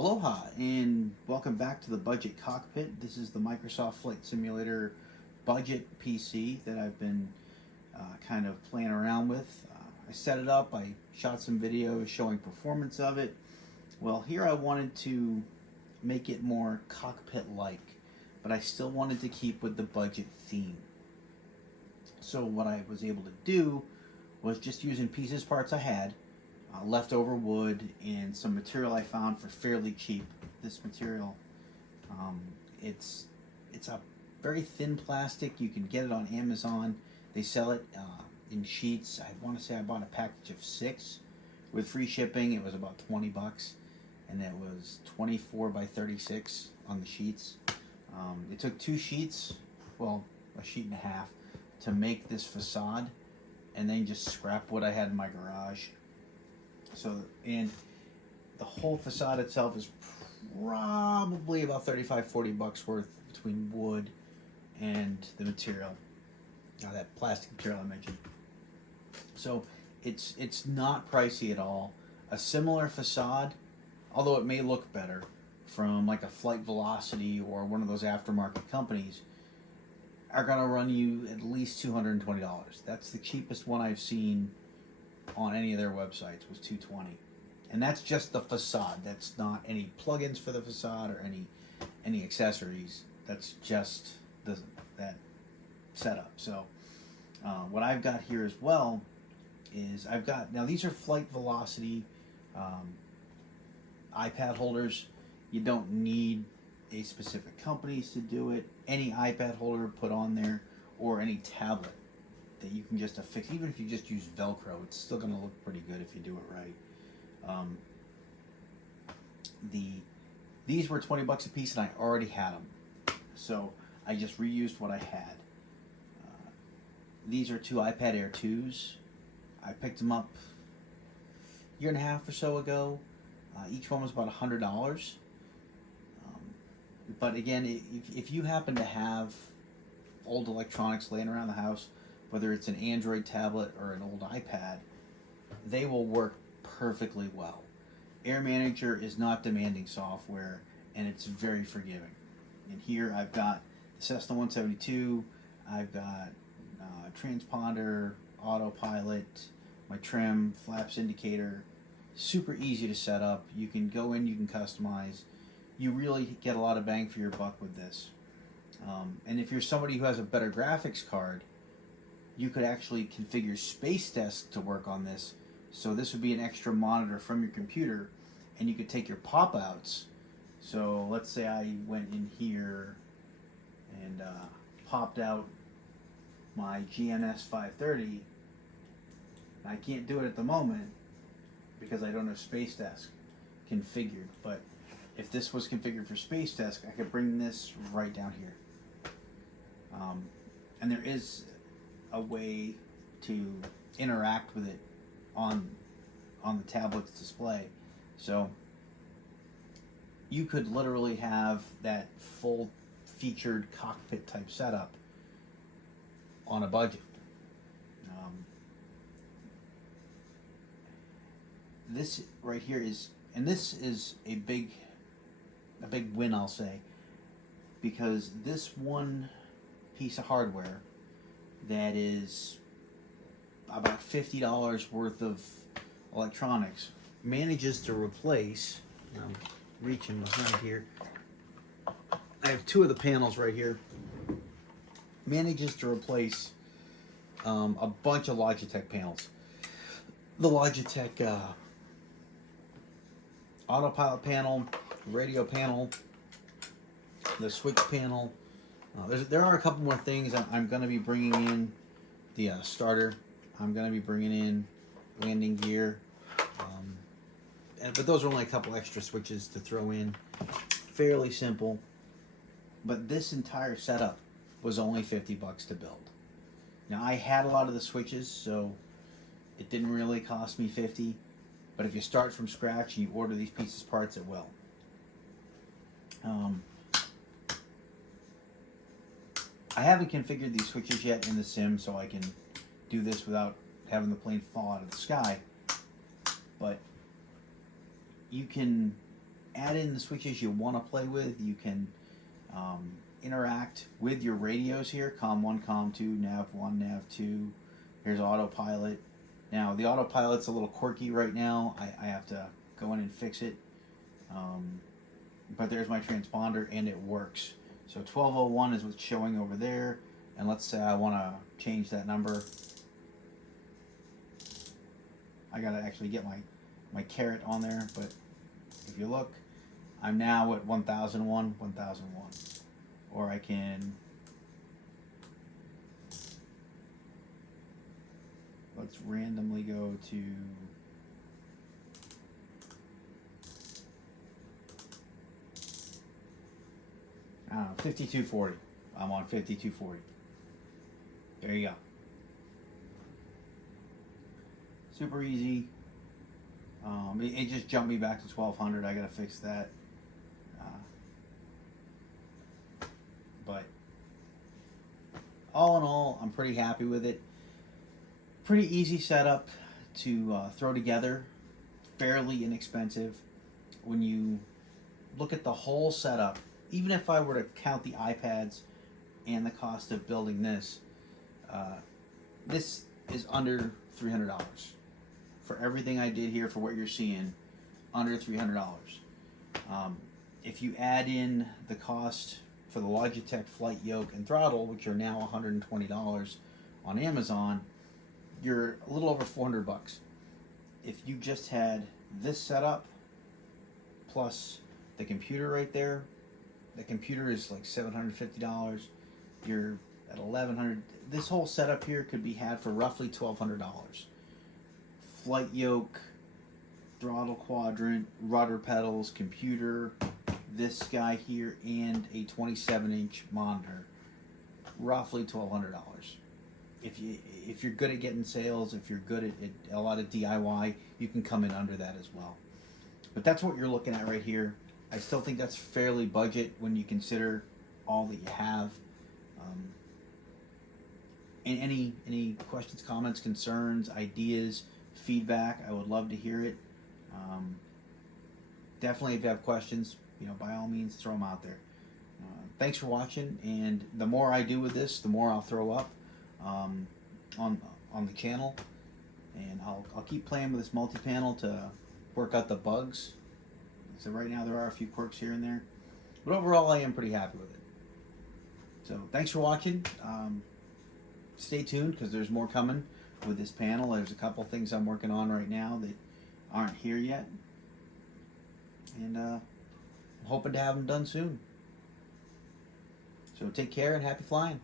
Aloha and welcome back to the Budget Cockpit. This is the Microsoft Flight Simulator budget PC that I've been kind of playing around with. I set it up, I shot some videos showing performance of it. Well, here I wanted to make it more cockpit-like, but I still wanted to keep with the budget theme. So what I was able to do was just using parts I had, leftover wood, and some material I found for fairly cheap. This material, it's a very thin plastic. You can get it on Amazon. They sell it in sheets. I want to say I bought a package of 6 with free shipping. It was about 20 bucks, and it was 24 by 36 on the sheets. It took 2 sheets, well, a sheet and a half, to make this facade, and then just scrap what I had in my garage. So, and the whole facade itself is probably about 35-40 bucks worth between wood and the material, that plastic material I mentioned. So it's not pricey at all. A similar facade, although it may look better, from like a Flight Velocity or one of those aftermarket companies, are gonna run you at least $220. That's the cheapest one I've seen on any of their websites, was $220, and that's just the facade. That's not any plugins for the facade or any accessories. That's just that setup. So what I've got here as well is now these are Flight Velocity iPad holders. You don't need a specific companies to do it. Any iPad holder put on there, or any tablet that you can just affix. Even if you just use Velcro, it's still going to look pretty good if you do it right. These were 20 bucks a piece, and I already had them, so I just reused what I had. These are 2 iPad Air 2s. I picked them up a year and a half or so ago. Each one was about $100. But again, if you happen to have old electronics laying around the house, whether it's an Android tablet or an old iPad, they will work perfectly well. Air Manager is not demanding software, and it's very forgiving. And here I've got the Cessna 172, I've got transponder, autopilot, my trim, flaps indicator. Super easy to set up. You can go in, you can customize. You really get a lot of bang for your buck with this. And if you're somebody who has a better graphics card, you could actually configure Space Desk to work on this. So this would be an extra monitor from your computer, and you could take your Popouts. So let's say I went in here and popped out my GNS 530. I can't do it at the moment because I don't have Space Desk configured, but if this was configured for Space Desk, I could bring this right down here. And there is a way to interact with it on the tablet's display. So you could literally have that full featured cockpit type setup on a budget. This right here is, and this is a big win, I'll say, because this one piece of hardware that is about $50 worth of electronics manages to replace, I'm reaching behind here, I have 2 of the panels right here, manages to replace a bunch of Logitech panels. The Logitech Autopilot panel, radio panel, the switch panel. There are a couple more things I'm going to be bringing in. The starter, I'm going to be bringing in landing gear, but those are only a couple extra switches to throw in. Fairly simple, but this entire setup was only 50 bucks to build. Now I had a lot of the switches, so it didn't really cost me 50. But if you start from scratch and you order these pieces parts, it will. I haven't configured these switches yet in the sim, so I can do this without having the plane fall out of the sky. But you can add in the switches you want to play with. You can interact with your radios here, COM1, COM2, NAV1, NAV2. Here's Autopilot. Now, the Autopilot's a little quirky right now. I have to go in and fix it. But there's my transponder, and it works. So 1201 is what's showing over there. And let's say I want to change that number. I got to actually get my caret on there. But if you look, I'm now at 1001, 1001. Or I can... Let's randomly go to... I don't know, 5240. I'm on 5240. There you go. Super easy. It just jumped me back to 1200. I gotta fix that. But all in all, I'm pretty happy with it. Pretty easy setup to throw together. Fairly inexpensive. When you look at the whole setup, even if I were to count the iPads and the cost of building this, this is under $300. For everything I did here, for what you're seeing, under $300. If you add in the cost for the Logitech flight yoke and throttle, which are now $120 on Amazon, you're a little over $400. If you just had this setup plus the computer right there, the computer is like $750. You're at $1,100. This whole setup here could be had for roughly $1,200. Flight yoke, throttle quadrant, rudder pedals, computer, this guy here, and a 27-inch monitor. Roughly $1,200. If you're good at getting sales, if you're good at a lot of DIY, you can come in under that as well. But that's what you're looking at right here. I still think that's fairly budget when you consider all that you have. And any questions, comments, concerns, ideas, feedback, I would love to hear it. Definitely, if you have questions, by all means, throw them out there. Thanks for watching, and the more I do with this, the more I'll throw up on the channel, and I'll keep playing with this multi-panel to work out the bugs. So right now there are a few quirks here and there, but overall I am pretty happy with it. So thanks for watching. Stay tuned, because there's more coming with this panel. There's a couple things I'm working on right now that aren't here yet, and I'm hoping to have them done soon. So take care and happy flying.